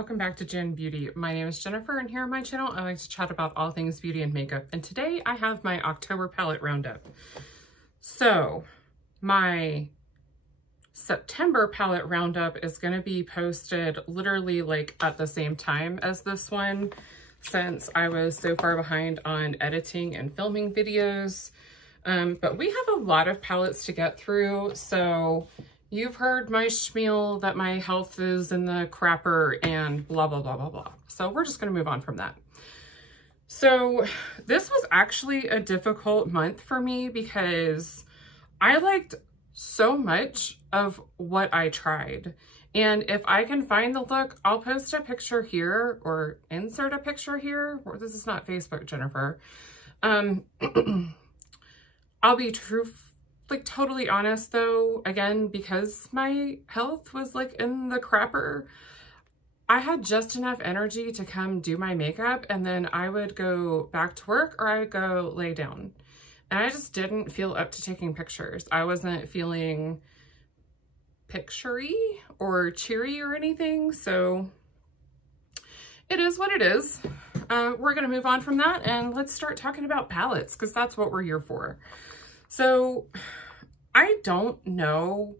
welcome back to Jen Beauty. My name is Jennifer, and here on my channel I like to chat about all things beauty and makeup. And today I have my October palette roundup. So my September palette roundup is going to be posted literally like at the same time as this one, since I was so far behind on editing and filming videos. But we have a lot of palettes to get through, so you've heard my spiel that my health is in the crapper and blah, blah, blah, blah, blah. So we're just going to move on from that. So this was actually a difficult month for me because I liked so much of what I tried. And if I can find the look, I'll post a picture here or insert a picture here. Or this is not Facebook, Jennifer. I'll be totally honest though, again, because my health was like in the crapper, I had just enough energy to come do my makeup, and then I would go back to work or I would go lay down. And I just didn't feel up to taking pictures. I wasn't feeling picture-y or cheery or anything. So it is what it is. We're gonna move on from that and let's start talking about palettes, because that's what we're here for. So I don't know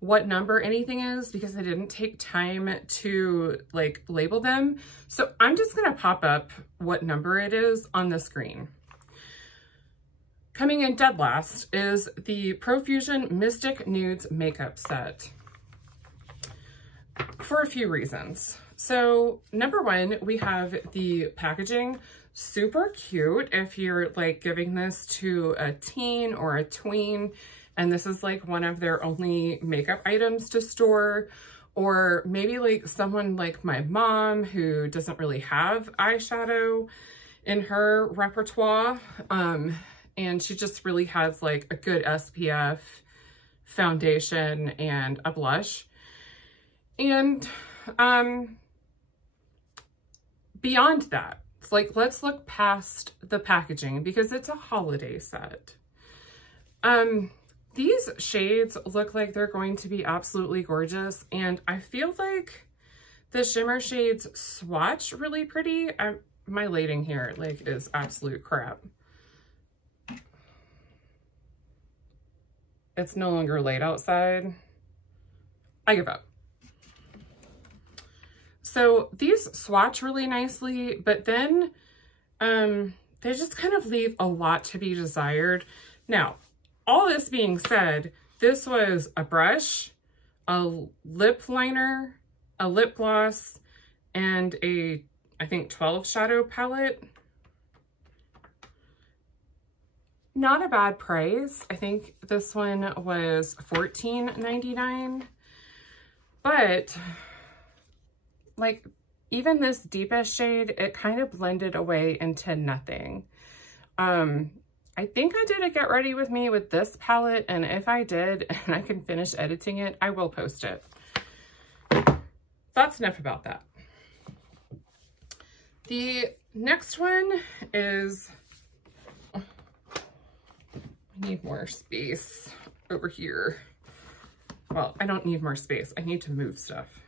what number anything is because I didn't take time to like label them. So I'm just gonna pop up what number it is on the screen. Coming in dead last is the Profusion Mystic Nudes makeup set for a few reasons. So number one, we have the packaging. Super cute if you're like giving this to a teen or a tween and this is like one of their only makeup items to store, or maybe like someone like my mom who doesn't really have eyeshadow in her repertoire, and she just really has like a good SPF foundation and a blush. And beyond that, it's like, let's look past the packaging because it's a holiday set. These shades look like they're going to be absolutely gorgeous, and I feel like the shimmer shades swatch really pretty. My lighting here like is absolute crap. It's no longer late outside. I give up. So these swatch really nicely, but then they just kind of leave a lot to be desired. Now, all this being said, this was a brush, a lip liner, a lip gloss, and a, I think, 12 shadow palette. Not a bad price. I think this one was $14.99, but like even this deepest shade, it kind of blended away into nothing. I think I did a get ready with me with this palette, and if I did and I can finish editing it, I will post it. That's enough about that. The next one is, I need more space over here. Well, I don't need more space. I need to move stuff.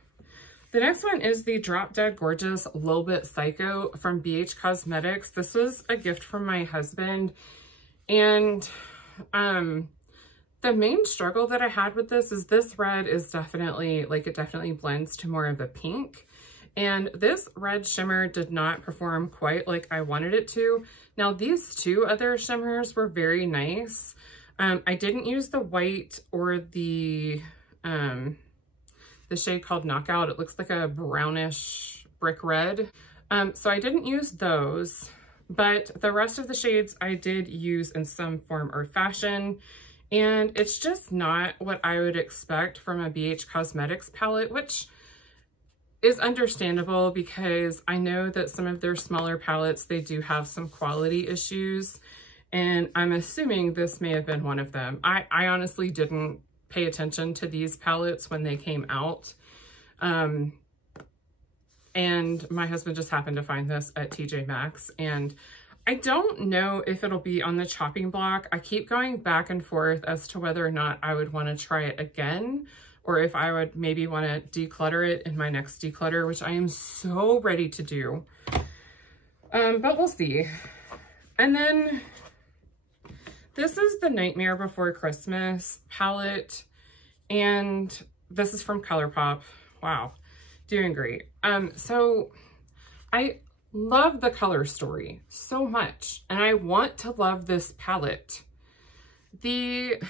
The next one is the Drop Dead Gorgeous Lil Bit Psycho from BH Cosmetics. This was a gift from my husband. And the main struggle that I had with this is this red is definitely, like, it definitely blends to more of a pink. And this red shimmer did not perform quite like I wanted it to. Now, these two other shimmers were very nice. I didn't use the white or the shade called Knockout. It looks like a brownish brick red. So I didn't use those, but the rest of the shades I did use in some form or fashion. And it's just not what I would expect from a BH Cosmetics palette, which is understandable because I know that some of their smaller palettes, they do have some quality issues. And I'm assuming this may have been one of them. I honestly didn't pay attention to these palettes when they came out. And my husband just happened to find this at TJ Maxx, and I don't know if it'll be on the chopping block. I keep going back and forth as to whether or not I would want to try it again or if I would maybe want to declutter it in my next declutter, which I am so ready to do. But we'll see. And then this is the Nightmare Before Christmas palette, and this is from ColourPop. Wow, doing great. So I love the color story so much, and I want to love this palette. The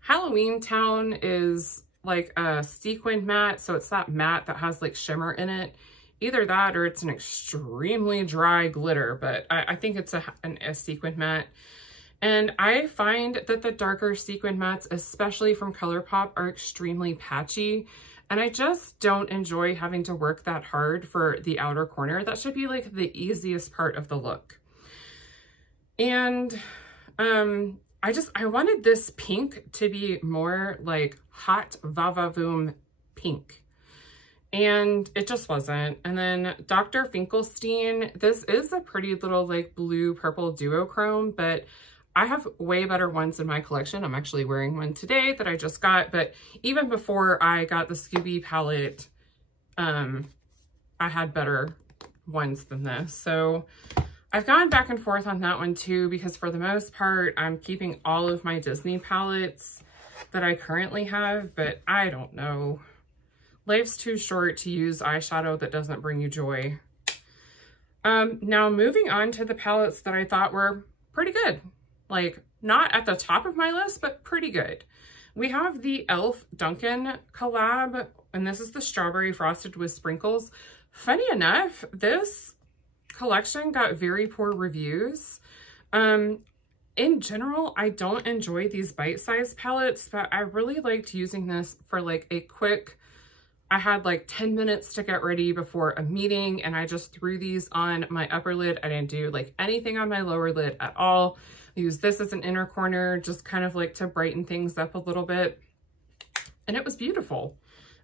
Halloween Town is like a sequin matte, so it's that matte that has like shimmer in it. Either that or it's an extremely dry glitter, but I think it's a sequin matte. And I find that the darker sequin mattes, especially from ColourPop, are extremely patchy. And I just don't enjoy having to work that hard for the outer corner. That should be like the easiest part of the look. And I wanted this pink to be more like hot Va-Va-Voom pink. And it just wasn't. And then Dr. Finkelstein, this is a pretty little like blue purple duochrome, but I have way better ones in my collection. I'm actually wearing one today that I just got, but even before I got the Scooby palette, I had better ones than this. So I've gone back and forth on that one too, because for the most part, I'm keeping all of my Disney palettes that I currently have, but I don't know. Life's too short to use eyeshadow that doesn't bring you joy. Now moving on to the palettes that I thought were pretty good. Like, not at the top of my list, but pretty good. We have the e.l.f. Dunkin' collab, and this is the Strawberry Frosted with Sprinkles. Funny enough, this collection got very poor reviews. In general, I don't enjoy these bite-sized palettes, but I really liked using this for like a quick, I had like 10 minutes to get ready before a meeting, and I just threw these on my upper lid. I didn't do like anything on my lower lid at all. I used this as an inner corner, just kind of like to brighten things up a little bit. And it was beautiful.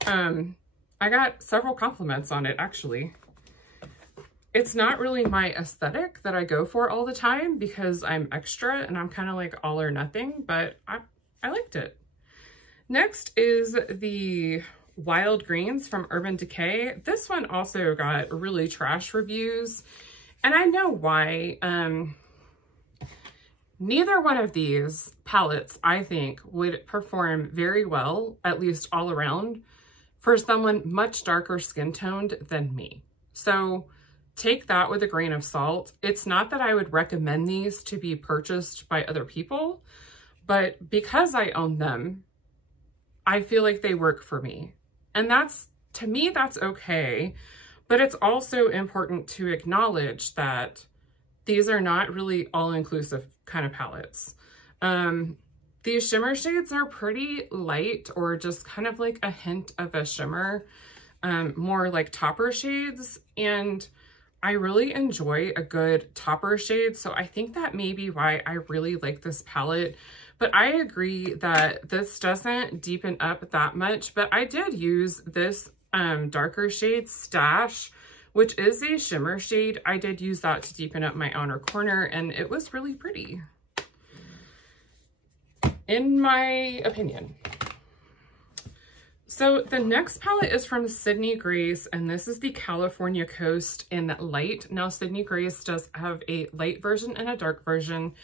I got several compliments on it, actually. It's not really my aesthetic that I go for all the time because I'm extra and I'm kind of like all or nothing, but I liked it. Next is the Wild Greens from Urban Decay. This one also got really trash reviews, and I know why. Neither one of these palettes, I think, would perform very well, at least all around, for someone much darker skin toned than me. So take that with a grain of salt. It's not that I would recommend these to be purchased by other people, but because I own them, I feel like they work for me. And that's, to me, that's okay. But it's also important to acknowledge that these are not really all-inclusive kind of palettes. These shimmer shades are pretty light, or just kind of like a hint of a shimmer, more like topper shades. And I really enjoy a good topper shade. So I think that may be why I really like this palette. But I agree that this doesn't deepen up that much, but I did use this darker shade Stash, which is a shimmer shade. I did use that to deepen up my outer corner, and it was really pretty, in my opinion. So the next palette is from Sydney Grace, and this is the California Coast in Light. Now, Sydney Grace does have a light version and a dark version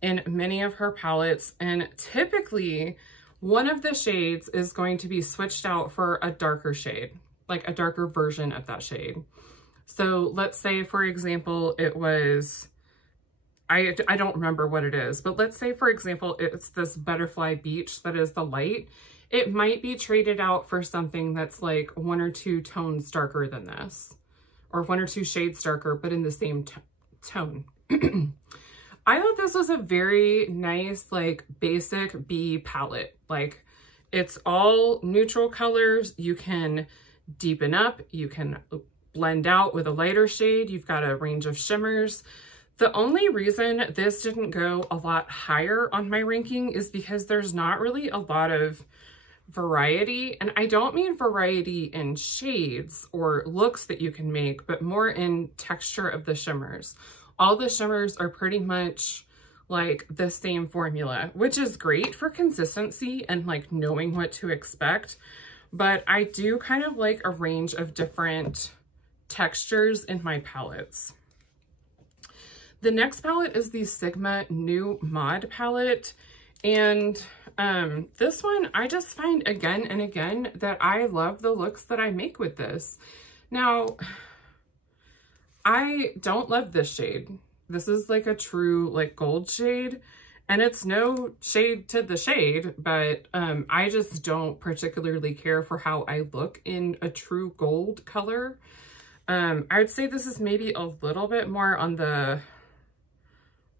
in many of her palettes, and typically one of the shades is going to be switched out for a darker shade, like a darker version of that shade. So let's say, for example, it was, I don't remember what it is, but let's say, for example, it's this Butterfly Beach that is the light. It might be traded out for something that's like 1 or 2 tones darker than this, or 1 or 2 shades darker, but in the same tone. I thought this was a very nice, like, basic B palette. Like, it's all neutral colors. You can deepen up, you can blend out with a lighter shade. You've got a range of shimmers. The only reason this didn't go a lot higher on my ranking is because there's not really a lot of variety. And I don't mean variety in shades or looks that you can make, but more in texture of the shimmers. All the shimmers are pretty much like the same formula, which is great for consistency and like knowing what to expect. But I do kind of like a range of different textures in my palettes. The next palette is the Sigma New Mod palette. And this one, I just find again and again that I love the looks that I make with this. Now, I don't love this shade. This is like a true like gold shade, and it's no shade to the shade, but I just don't particularly care for how I look in a true gold color. I would say this is maybe a little bit more on the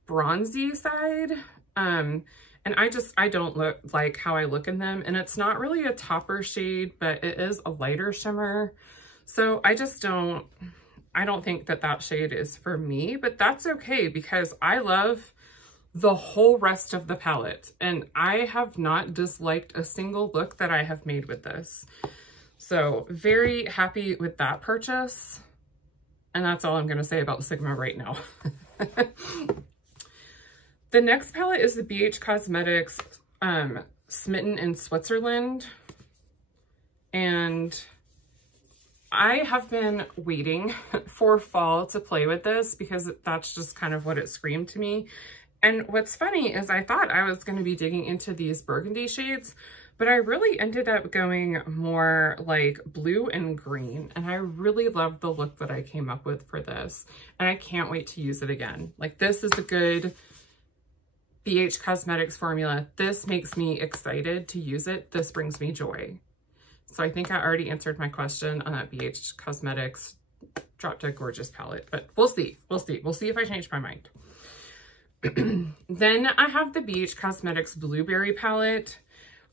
bronzy side. And I don't like how I look in them, and it's not really a topper shade, but it is a lighter shimmer. So I don't think that that shade is for me, but that's okay because I love the whole rest of the palette, and I have not disliked a single look that I have made with this. So very happy with that purchase. And that's all I'm going to say about Sigma right now. The next palette is the BH Cosmetics Smitten in Switzerland. And I have been waiting for fall to play with this because that's just kind of what it screamed to me. And what's funny is I thought I was going to be digging into these burgundy shades, but I really ended up going more like blue and green. And I really love the look that I came up with for this. And I can't wait to use it again. Like, this is a good BH Cosmetics formula. This makes me excited to use it. This brings me joy. So I think I already answered my question on that BH Cosmetics Drop Dead Gorgeous palette, but we'll see. We'll see. We'll see if I change my mind. Then I have the BH Cosmetics Blueberry palette.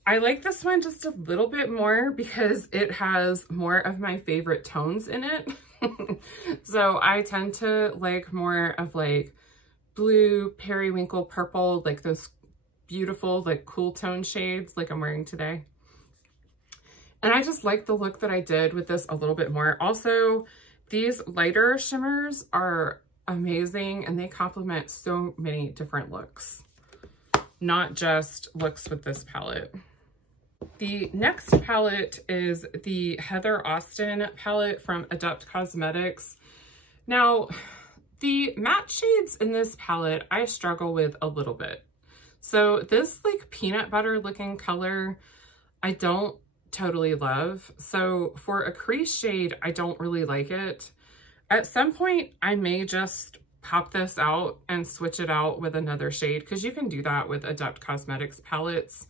I like this one just a little bit more because it has more of my favorite tones in it. So I tend to like more of like blue, periwinkle, purple, like those beautiful, like cool tone shades like I'm wearing today. And I just like the look that I did with this a little bit more. Also, these lighter shimmers are amazing and they complement so many different looks, not just looks with this palette. The next palette is the Heather Austin palette from Adept Cosmetics. Now, the matte shades in this palette, I struggle with a little bit. So this like peanut butter looking color, I don't totally love. So for a crease shade, I don't really like it. At some point, I may just pop this out and switch it out with another shade because you can do that with Adept Cosmetics palettes.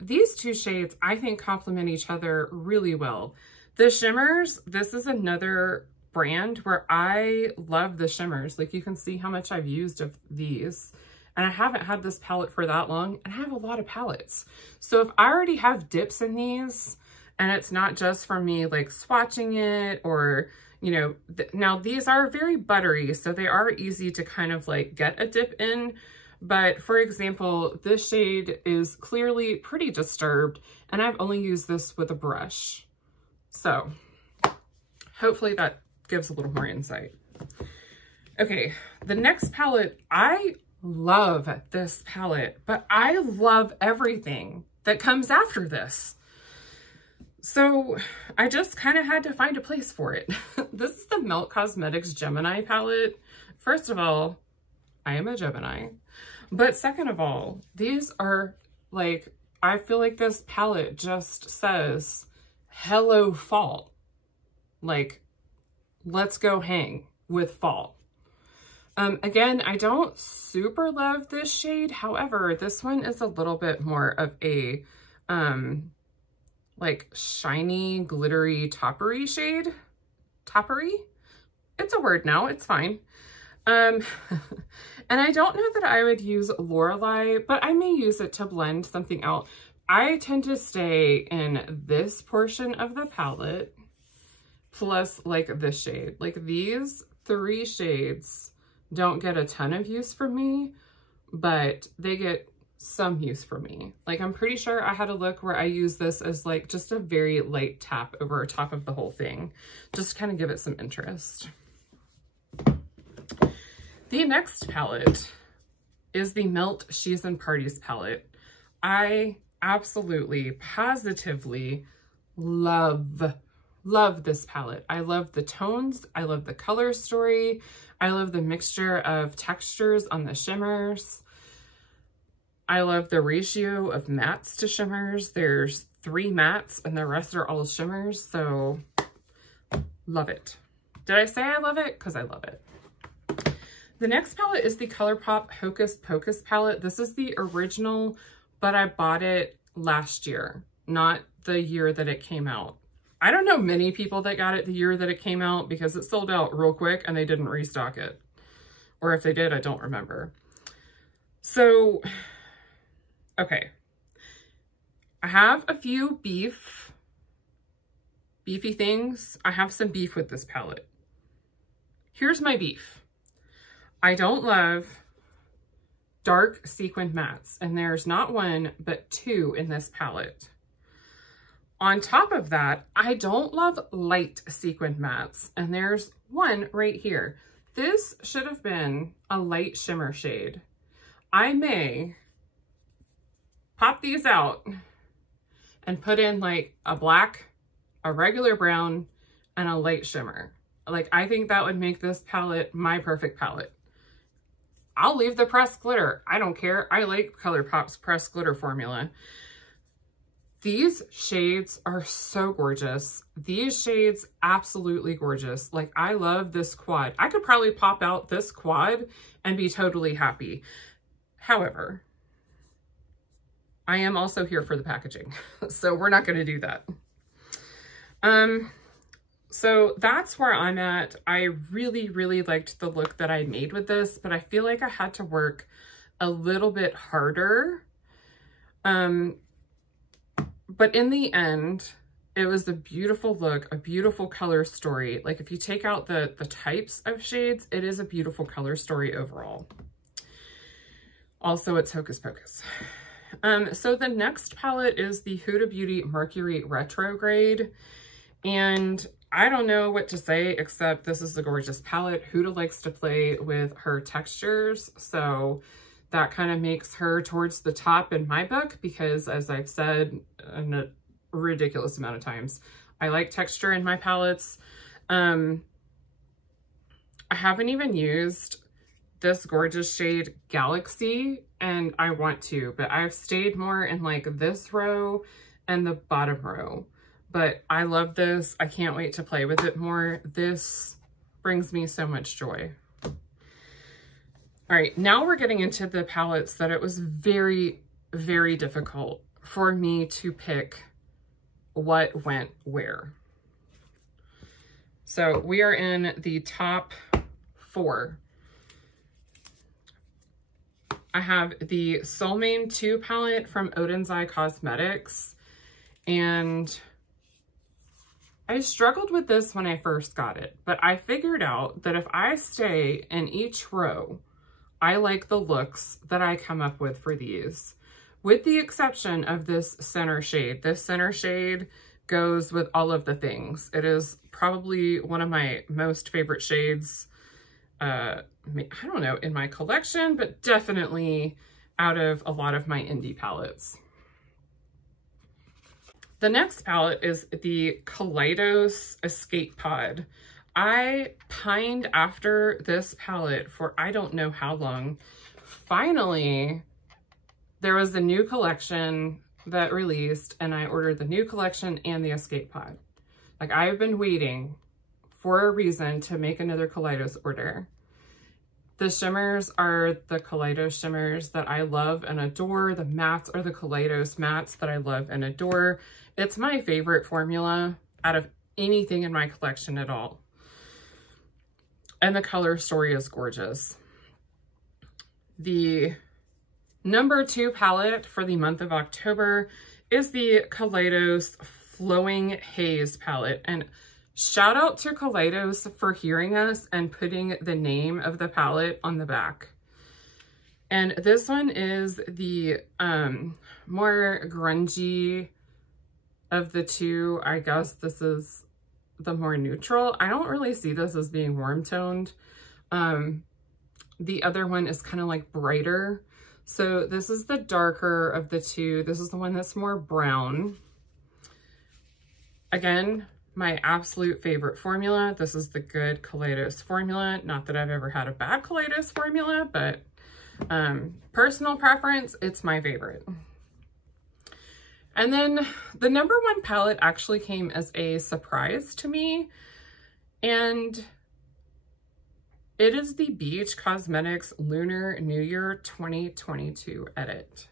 These two shades, I think, complement each other really well. The shimmers, this is another brand where I love the shimmers. Like, you can see how much I've used of these. And I haven't had this palette for that long, and I have a lot of palettes. So if I already have dips in these, and it's not just for me like swatching it or, you know, now these are very buttery, so they are easy to kind of like get a dip in. But for example, this shade is clearly pretty disturbed, and I've only used this with a brush. So hopefully that gives a little more insight. Okay, the next palette, I love this palette, but I love everything that comes after this. So I just kind of had to find a place for it. This is the Melt Cosmetics Gemini palette. First of all, I am a Gemini. But second of all, these are like, I feel like this palette just says, hello fall. Like, let's go hang with fall. Again, I don't super love this shade. However, this one is a little bit more of a, like shiny, glittery, toppery shade. Toppery? It's a word now, it's fine. And I don't know that I would use Lorelei, but I may use it to blend something out. I tend to stay in this portion of the palette, plus like this shade. Like, these three shades don't get a ton of use for me, but they get some use for me. Like, I'm pretty sure I had a look where I used this as like just a very light tap over top of the whole thing, just to kind of give it some interest. The next palette is the Melt She's and Parties palette. I absolutely, positively love this palette. I love the tones. I love the color story. I love the mixture of textures on the shimmers. I love the ratio of mattes to shimmers. There's 3 mattes and the rest are all shimmers, so love it. Did I say I love it? Because I love it. The next palette is the ColourPop Hocus Pocus palette. This is the original, but I bought it last year, not the year that it came out. I don't know many people that got it the year that it came out because it sold out real quick and they didn't restock it. Or if they did, I don't remember. So, okay. I have a few beefy things. I have some beef with this palette. Here's my beef. I don't love dark sequin mattes, and there's not 1, but 2 in this palette. On top of that, I don't love light sequin mattes, and there's 1 right here. This should have been a light shimmer shade. I may pop these out and put in like a black, a regular brown, and a light shimmer. Like, I think that would make this palette my perfect palette. I'll leave the pressed glitter. I don't care. I like ColourPop's pressed glitter formula. These shades are so gorgeous. These shades, absolutely gorgeous. Like, I love this quad. I could probably pop out this quad and be totally happy. However, I am also here for the packaging, so we're not going to do that. So that's where I'm at. I really liked the look that I made with this, but I feel like I had to work a little bit harder. But in the end, it was a beautiful look, a beautiful color story. Like, if you take out the types of shades, it is a beautiful color story overall. Also, it's Hocus Pocus. So the next palette is the Huda Beauty Mercury Retrograde. And I don't know what to say, except this is a gorgeous palette. Huda likes to play with her textures, so that kind of makes her towards the top in my book because, as I've said a ridiculous amount of times, I like texture in my palettes. I haven't even used this gorgeous shade Galaxy, and I want to, but I've stayed more in like this row and the bottom row. But I love this. I can't wait to play with it more. This brings me so much joy. All right, now we're getting into the palettes that it was very difficult for me to pick what went where. So we are in the top 4. I have the Soulmane 2 palette from Oden's Eye Cosmetics, and I struggled with this when I first got it, but I figured out that if I stay in each row, I like the looks that I come up with for these, with the exception of this center shade. This center shade goes with all of the things. It is probably one of my most favorite shades, I don't know, in my collection, but definitely out of a lot of my indie palettes. The next palette is the Kaleidos Escape Pod. I pined after this palette for I don't know how long. Finally, there was a new collection that released, and I ordered the new collection and the Escape Pod. Like, I've been waiting for a reason to make another Kaleidos order. The shimmers are the Kaleidos shimmers that I love and adore. The mattes are the Kaleidos mattes that I love and adore. It's my favorite formula out of anything in my collection at all. And the color story is gorgeous. The number 2 palette for the month of October is the Kaleidos Flowing Haze palette. And shout out to Kaleidos for hearing us and putting the name of the palette on the back. And this one is the more grungy of the two. I guess this is the more neutral. I don't really see this as being warm toned. The other one is kind of like brighter. So this is the darker of the two. This is the one that's more brown. Again, my absolute favorite formula. This is the Good Kaleidos formula. Not that I've ever had a bad Kaleidos formula, but personal preference, it's my favorite. And then the #1 palette actually came as a surprise to me, and it is the BH Cosmetics Lunar New Year 2022 edit.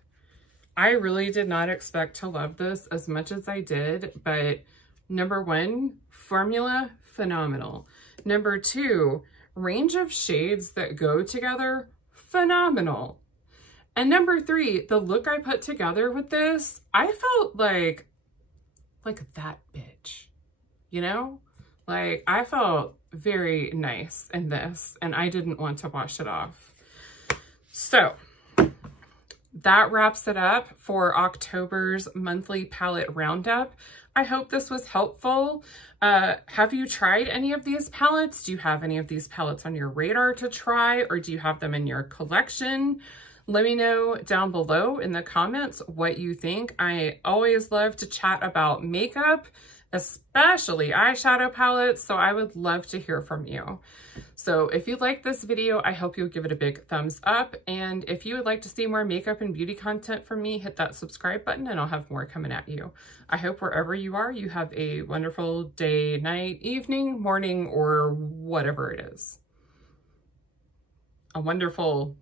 I really did not expect to love this as much as I did, but #1, formula, phenomenal. #2, range of shades that go together, phenomenal. And #3, the look I put together with this, I felt like that bitch, you know? Like, I felt very nice in this, and I didn't want to wash it off. So that wraps it up for October's monthly palette roundup. I hope this was helpful. Have you tried any of these palettes? Do you have any of these palettes on your radar to try, or do you have them in your collection? Let me know down below in the comments what you think. I always love to chat about makeup, especially eyeshadow palettes, so I would love to hear from you. So if you like this video, I hope you'll give it a big thumbs up. And if you would like to see more makeup and beauty content from me, hit that subscribe button and I'll have more coming at you. I hope wherever you are, you have a wonderful day, night, evening, morning, or whatever it is. A wonderful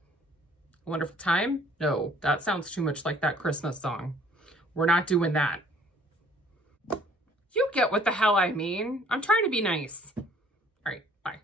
time? No, that sounds too much like that Christmas song. We're not doing that. You get what the hell I mean. I'm trying to be nice. All right, bye.